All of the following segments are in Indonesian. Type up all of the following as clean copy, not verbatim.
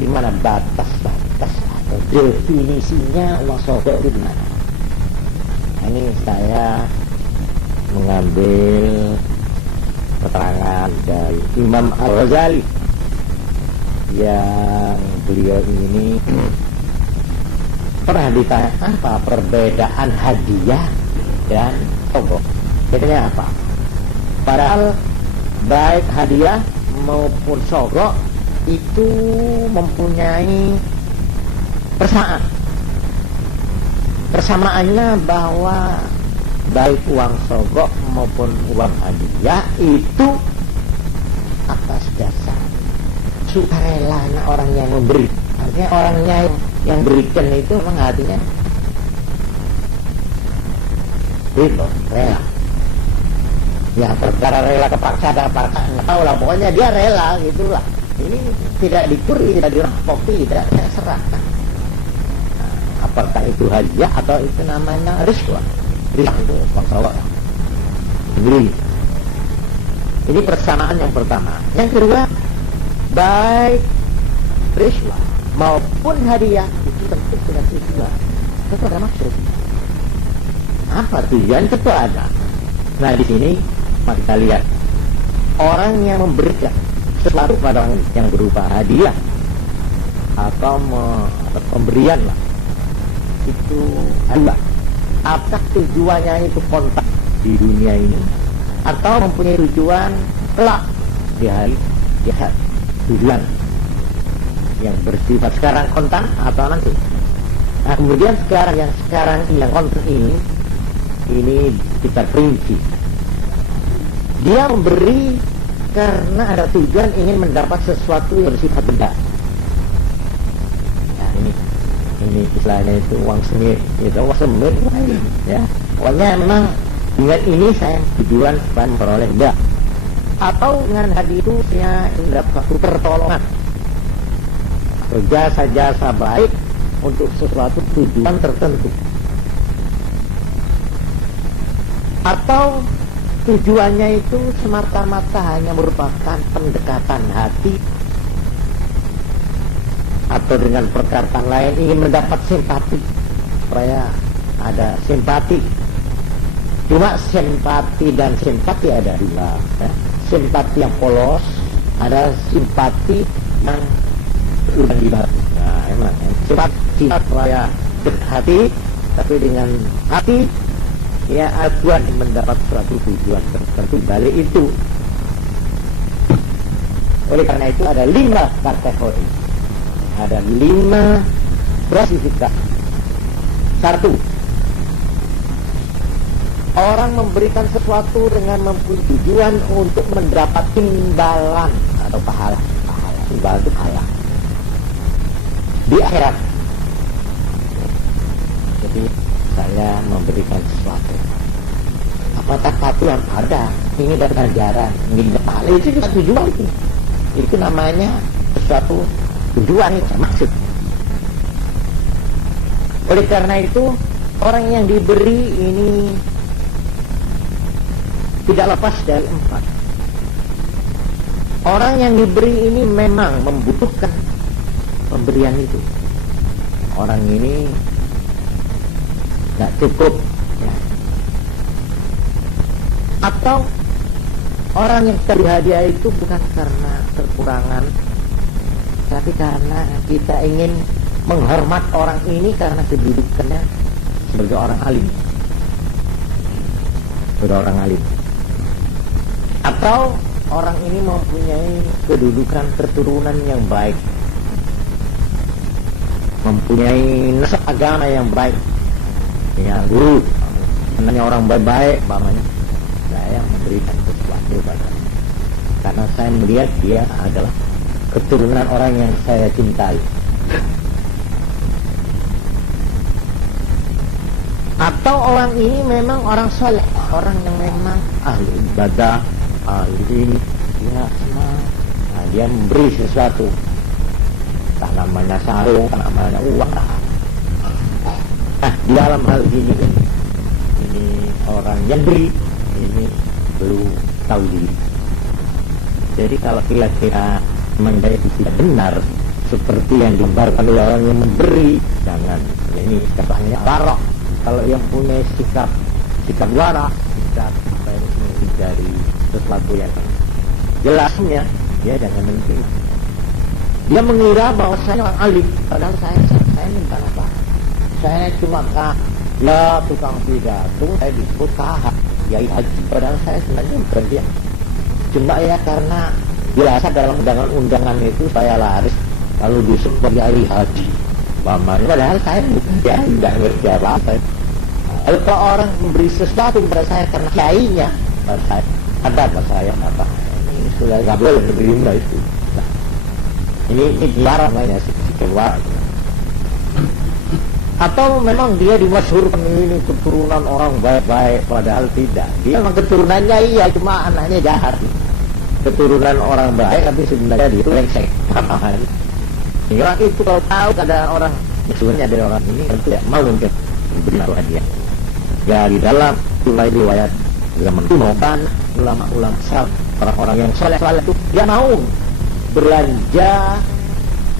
di mana batas-batas atau definisinya uang sogok itu di mana? Ini saya mengambil keterangan dari Imam Al-Ghazali yang beliau ini pernah ditanya apa perbedaan hadiah dan sogok. Bedanya apa? Padahal baik hadiah maupun sogok itu mempunyai persamaan. Persamaannya bahwa baik uang sogok maupun uang hadiah itu atas dasar sukarelanya orang yang memberi. Artinya orangnya yang berikan itu memang hatinya itu rela. Ya perkara rela kepaksa dan paksa nggak tahu lah, pokoknya dia rela gitulah. Ini tidak dicuri, tidak dirampok, tidak serahkan. Apakah itu hadiah atau itu namanya riswa? Riswa itu pokok beli. Ini persamaan yang pertama. Yang kedua, baik riswa maupun hadiah itu tentu sudah tujuan. Tentu ada maksud. Apa tujuan? Tentu ada. Nah di sini mari kita lihat orang yang memberikan sesuatu pada orang yang berupa hadiah atau pemberian lah, itu adalah apakah tujuannya itu kontak di dunia ini atau mempunyai tujuan kelak di hari kiamat, tujuan yang bersifat sekarang kontak atau nanti. Nah kemudian sekarang yang kontak ini kita perinci. Dia memberi karena ada tujuan ingin mendapat sesuatu yang bersifat benda. Nah ini istilahnya itu uang semir, itu uang semir ya. Pokoknya memang dengan ini saya tujuan supaya memperoleh benda. Atau dengan hadiah itu saya mendapat satu pertolongan atau jasa-jasa baik untuk sesuatu tujuan tertentu. Atau tujuannya itu semata-mata hanya merupakan pendekatan hati, atau dengan perkataan lain ingin mendapat simpati, supaya ada simpati. Cuma simpati dan simpati ada dua ya. Simpati yang polos, ada simpati yang udah dibatu. Nah emang simpati supaya hati, tapi dengan hati ya tujuan mendapat suatu tujuan tertentu balik itu. Oleh karena itu ada 5 kategori, ada 5 klasifikasi. 1. Orang memberikan sesuatu dengan mempunyai tujuan untuk mendapat imbalan atau pahala. Imbalan itu pahala di akhirat. Jadi saya memberikan sesuatu, apakah patuhan ada, ingin dapat ganjaran, ingin dapat pahala, itu juga tujuan itu namanya sesuatu tujuan, itu maksud. Oleh karena itu orang yang diberi ini tidak lepas dari 4. Orang yang diberi ini memang membutuhkan pemberian itu. Orang ini tidak cukup ya. Atau orang yang diberi hadiah itu bukan karena kekurangan, tapi karena kita ingin menghormat orang ini karena kedudukannya sebagai orang alim, atau orang ini mempunyai kedudukan keturunan yang baik, mempunyai nasab agama yang baik, ya guru, namanya orang baik-baik, bapaknya saya memberikan sesuatu padanya karena saya melihat dia adalah keturunan orang yang saya cintai. Atau orang ini memang orang soleh, orang yang memang ahli ibadah, ahli ini, dia nah, dia memberi sesuatu, tak namanya sarung, tak namanya uang. Nah, di dalam hal ini orang yang beri ini belum tahu diri. Jadi kalau kira-kira memang dia tidak benar seperti yang digambarkan oleh orang yang memberi. Jangan, ini katanya warok. Kalau yang punya sikap warak, sikap dari sesuatu yang jelasnya, dia jangan menerima. Dia mengira bahwa saya orang alim, padahal saya ini bukan apa. Saya cuma tukang pidato, saya disebut kahak, kiai haji, padahal saya sebenarnya bukan dia. Cuma ya karena biasa dalam undangan itu saya laris, lalu disebut kiai haji, padahal saya bukan kiai, tidak ngerti apa-apa. Kalau orang memberi sesuatu kepada saya karena kiainya, saya ada apa saya apa? Ini sudah nggak boleh menerima itu. Nah, ini dilarang namanya si keluar. Atau memang dia dimasyhurkan ini keturunan orang baik-baik, padahal tidak. Dia memang keturunannya iya, cuma anaknya jahat. Keturunan orang baik, tapi sebenarnya dia itu lengsek. Orang itu kalau tahu ada orang sebenarnya dari orang ini tentu ya mau mungkin benar dia. Ya di dalam mulai riwayat zaman kuno kan ulama-ulama salaf, orang-orang yang soleh itu dia mau belanja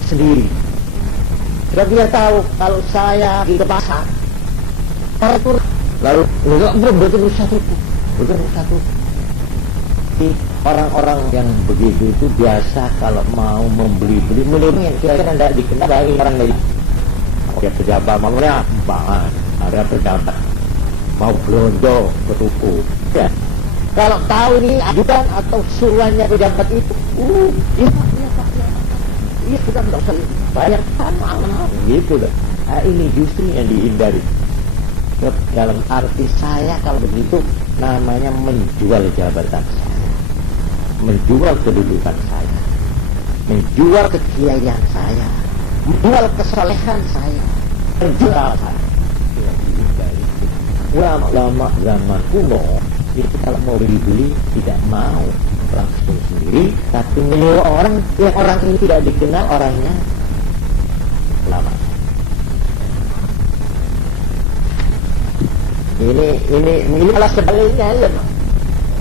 sendiri. Sebab dia tahu kalau saya di pasar itu lalu belum betul satu. Orang-orang yang begitu itu biasa kalau mau membeli-beli yang kira-kira tidak dikenal dari orang lain. Ya pejabat maunya banget, ada pejabat mau belanja ke toko. Ya. Kalau tahu ini ajudan atau suruhannya pejabat itu, iya sudah tidak usah bayar mahal gitu loh. Nah, ini justru yang dihindari. Dalam arti saya kalau begitu namanya menjual jabatan saya, menjual kedudukan saya, menjual kekiaian saya, menjual kesolehan saya, menjual saya. Ulama zaman kuno itu kalau mau beli tidak mau langsung sendiri, tapi menyewa orang yang orang ini tidak dikenal orangnya ulama. Ini malah sebaliknya ya,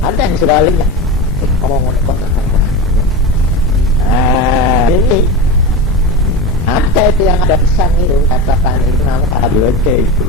ada yang sebaliknya. Ini ada itu yang ada pesan itu katakan itu namanya ABCD itu.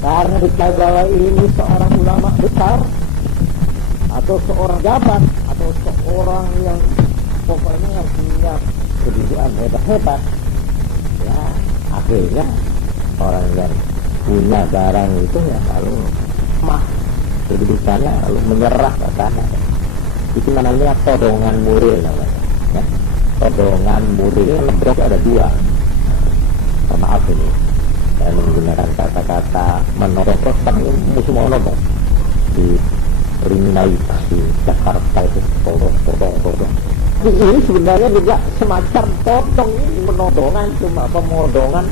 Karena dikatakan bahwa ini seorang ulama besar atau seorang jabat atau seorang yang pokoknya yang punya kedudukan hebat-hebat, ya akhirnya orang yang punya barang itu ya lalu mah kedudukannya lalu menyerah ke sana. Itu namanya todongan muril namanya. Ya. Todongan muril ada dua. Maaf ini saya menggunakan kata-kata menodong musuh menodong di kriminalitas di Jakarta itu todong. Ini sebenarnya juga semacam todong, ini menodongan cuma pemodongan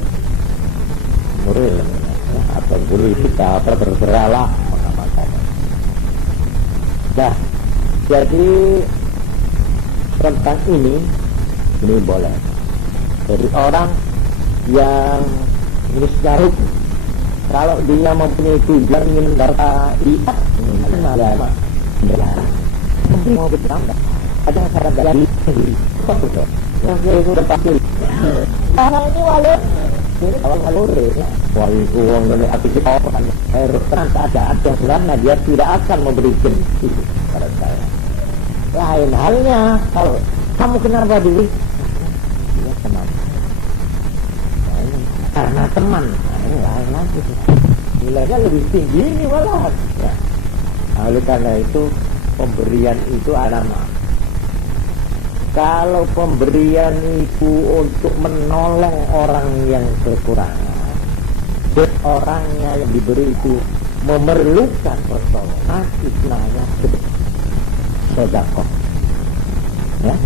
muril ya, atau guru kita berberalah mengamalkan. Nah, jadi tentang ini boleh dari orang yang ini secara hukum, kalau dia mempunyai tujuan ingin darah lihat agama, mau bertambah ada syarat dari yang itu udah pasti. Karena ini walau ini walur ya, itu uang dari aktivitas kan terus ada sebenarnya dia tidak akan memberikan itu pada saya. Lain halnya kalau kamu kenapa dulu? Dia kenapa? Karena teman, ini lain lagi. Nilainya lebih tinggi ini malah. Ya. Oleh karena itu pemberian itu ada nama. Kalau pemberian itu untuk menolong orang yang kekurangan, dan orangnya yang diberi itu memerlukan pertolongan, itu namanya sedekah. Ya.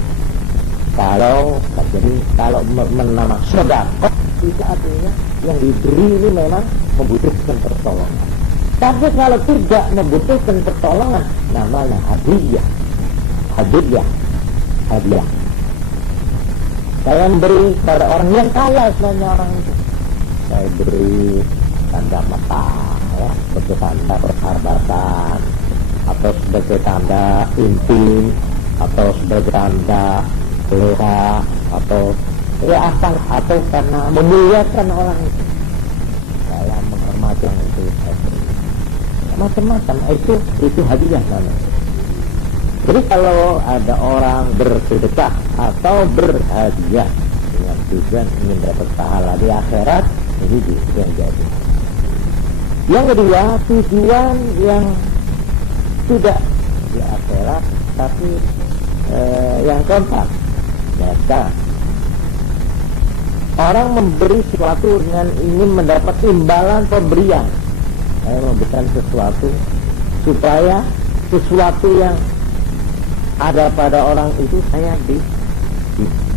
Kalau menama sedekah itu artinya yang diberi ini memang membutuhkan pertolongan. Tapi kalau tidak membutuhkan pertolongan, namanya hadiah. Saya memberi pada orang yang kaya sebenarnya orang itu. Saya beri tanda mata, ya, sebagai tanda persahabatan, atau sebagai tanda intim, atau sebagai tanda selera, atau ya apa, atau karena memuliakan orang itu. Saya menghormati orang itu, saya beri. Macam-macam itu hadiah namanya. Jadi kalau ada orang bersedekah atau berhadiah dengan tujuan ingin dapat pahala di akhirat, ini justru yang jadi. Yang kedua, tujuan yang tidak di akhirat tapi yang keempat, ya, orang memberi sesuatu dengan ingin mendapat imbalan pemberian. Saya memberikan sesuatu supaya sesuatu yang ada pada orang itu saya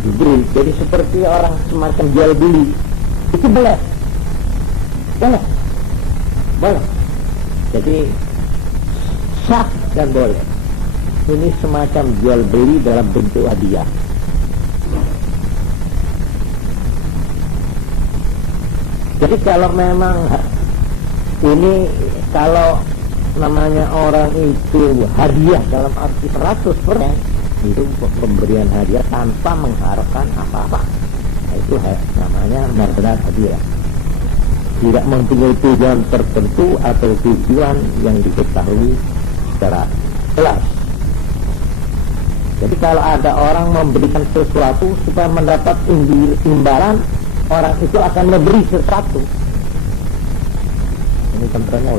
diberi. Jadi seperti orang semacam jual beli. Itu boleh. Jadi sah dan boleh. Ini semacam jual beli dalam bentuk hadiah. Jadi kalau memang ini, kalau namanya orang itu hadiah dalam arti 100%, itu pemberian hadiah tanpa mengharapkan apa-apa, itu namanya benar-benar hadiah. Tidak mempunyai tujuan tertentu atau tujuan yang diketahui secara jelas. Jadi kalau ada orang memberikan sesuatu supaya mendapat imbalan, orang itu akan memberi sesuatu. Ini contohnya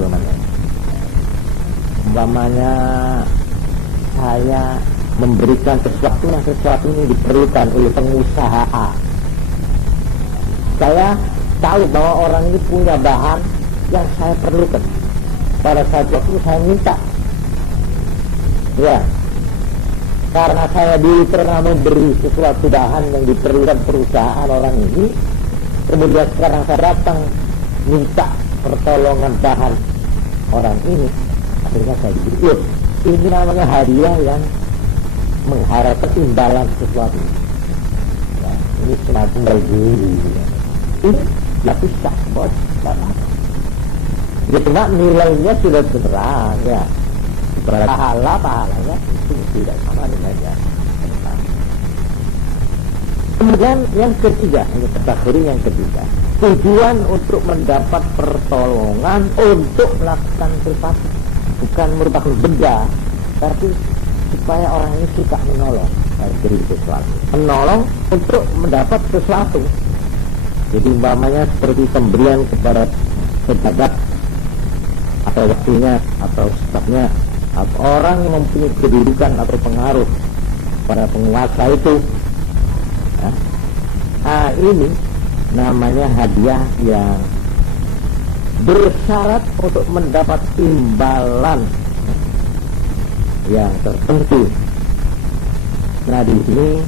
umpamanya saya memberikan sesuatu ini diperlukan oleh pengusaha A. Saya tahu bahwa orang ini punya bahan yang saya perlukan. Pada saat itu saya minta, ya, karena saya dulu pernah memberi sesuatu bahan yang diperlukan perusahaan orang ini, kemudian sekarang saya datang minta pertolongan bahan orang ini, akhirnya saya diberi. Ini namanya hadiah yang mengharapkan imbalan sesuatu. Ya, ini semacam berguru. Ini tapi sah bos, ya, cuma nilainya sudah terang, ya. Pahalanya itu tidak sama dengannya. Kemudian yang ketiga, ini kategori yang ketiga, tujuan untuk mendapat pertolongan untuk melakukan sesuatu, bukan merupakan benda, tapi supaya orang ini suka menolong dari sesuatu, menolong untuk mendapat sesuatu. Jadi umpamanya seperti pemberian kepada pejabat atau waktunya atau stafnya atau orang yang mempunyai kedudukan atau pengaruh pada penguasa itu. Nah, ini namanya hadiah yang bersyarat untuk mendapat imbalan yang tertentu. Nah, di sini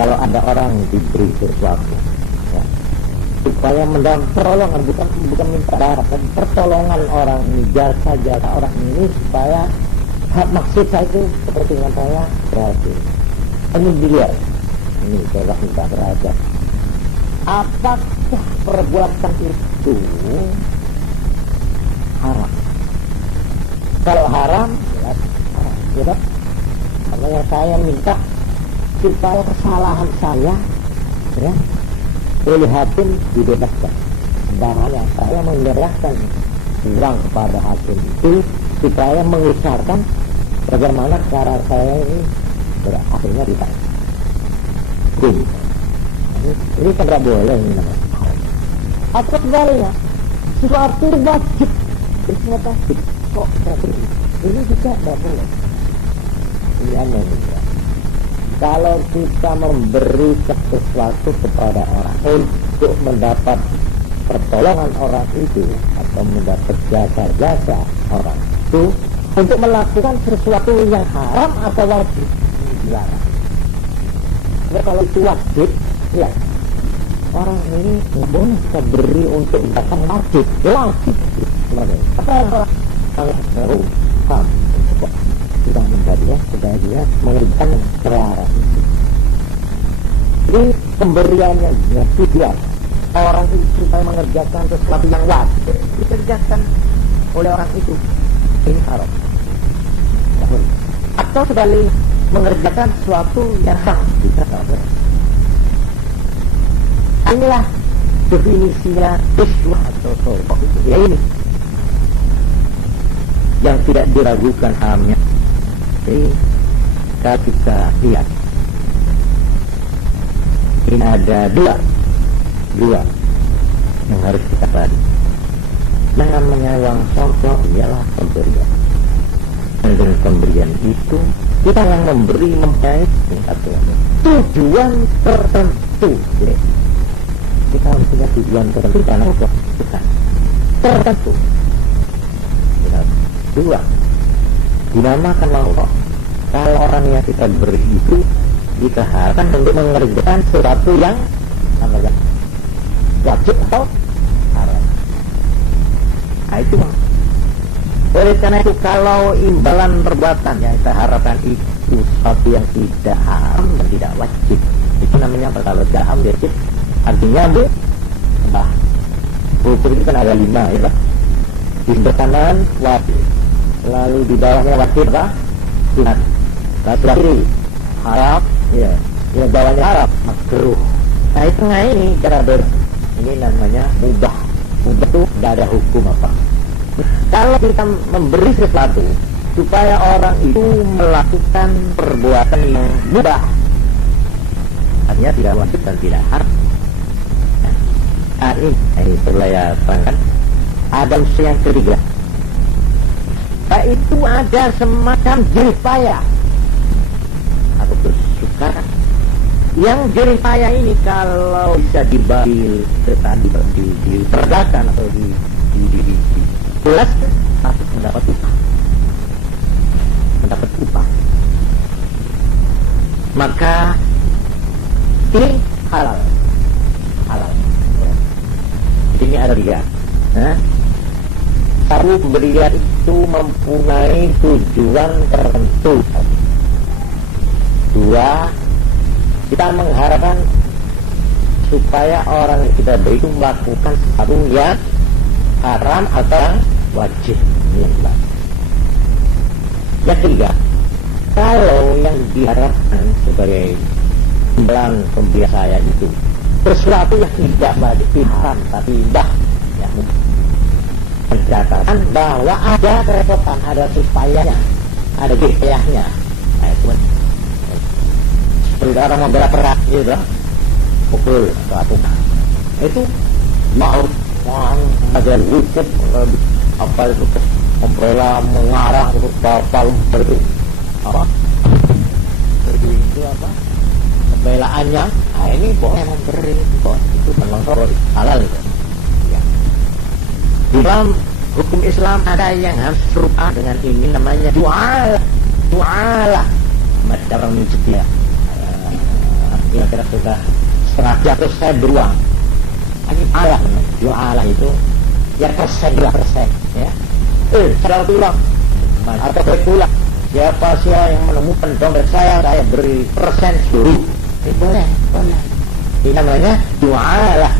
kalau ada orang diberi sesuatu, ya, supaya mendapat pertolongan, bukan minta darah, tapi pertolongan orang ini, jasa orang ini, supaya maksud saya itu seperti yang saya berhasil. Ini dilihat, ini saya minta derajat. Apakah perbuatan itu haram? Kalau haram, jelas haram, ya. Makanya saya minta supaya kesalahan saya, ya, oleh hakim dibebaskan. Darahnya saya menyerahkan uang kepada hakim itu supaya mengusahakan bagaimana cara saya ini berakhirnya ditanya. Ini tidak boleh ini namanya. Atau sebaliknya, sesuatu wajib, bersifat wajib, kok tidak boleh? Ini juga tidak boleh. Ini aneh juga. Kalau kita memberi sesuatu kepada orang untuk mendapat pertolongan orang itu atau mendapat jasa-jasa orang itu untuk melakukan sesuatu yang haram atau wajib, ini dilarang. Nah, kalau itu wajib, ya orang ini nggak boleh kita beri untuk datang wajib, apa orang baru tidak menjadinya supaya dia mengerjakan perkara. Jadi pemberiannya tidak orang itu supaya mengerjakan sesuatu yang wajib dikerjakan oleh orang itu, ini haram. Atau sebaliknya mengerjakan sesuatu yang sah, inilah definisinya islah atau tolong. Ya ini yang tidak diragukan haramnya. Jadi kita lihat ini ada dua yang harus kita pelajari. Yang namanya uang sokok ialah pemberian. Dan dengan pemberian itu kita yang memberi mempunyai tujuan tertentu. Kita punya tujuan tertentu karena kita tertentu. Dua, dinamakan Allah. Kalau orang yang kita beri itu kita harapkan untuk mengerjakan sesuatu yang wajib atau haram. Nah itu. Oleh karena itu kalau imbalan perbuatan yang kita harapkan itu sesuatu yang tidak haram dan tidak wajib, itu namanya apa? Kalau tidak haram wajib, artinya hukum itu kan ada 5 ya. Di sebelah kanan wajib, lalu di bawahnya wajib apa? Sunat. Lalu kiri haram, ya bawahnya haram, makruh. Nah itu tengah ini cara ini namanya mubah. Mubah itu tidak ada hukum apa. Kalau kita memberi sesuatu supaya orang itu melakukan perbuatan yang mubah, artinya tidak wajib dan tidak haram. Nah ini perlu ya terangkan. Ada unsur yang ketiga, yaitu ada semacam jerih payah atau kesukaran. Yang jerih payah ini kalau bisa dibagi diperdakan atau diulas, pasti mendapat upah. Maka ini halal. Ini ada 3. Satu, pemberian itu mempunyai tujuan tertentu. 2, kita mengharapkan supaya orang yang kita beri itu melakukan sesuatu yang haram atau yang wajib. Yang 3, kalau yang diharapkan sebagai imbalan pemberian saya itu sesuatu yang tidak wajib haram tapi indah, ya mencatatkan bahwa ada kerepotan, ada supayanya, ada gejayahnya. Nah itu seperti orang membela perang gitu, pukul atau apa itu mau ada hukum apa itu membela mengarah untuk kapal itu apa itu apa pembelaannya. Nah ini boleh memberi kok, itu memang halal itu. Di dalam hukum Islam ada yang harus serupa dengan ini, namanya du'alah macam mencegah. Kira-kira sudah setengah jam terus saya beruang. Ini alah, du'alah itu ya persen ya. Saya pulang atau saya pulang. Siapa yang menemukan dompet saya beri persen 10. Boleh. Ini namanya du'alah.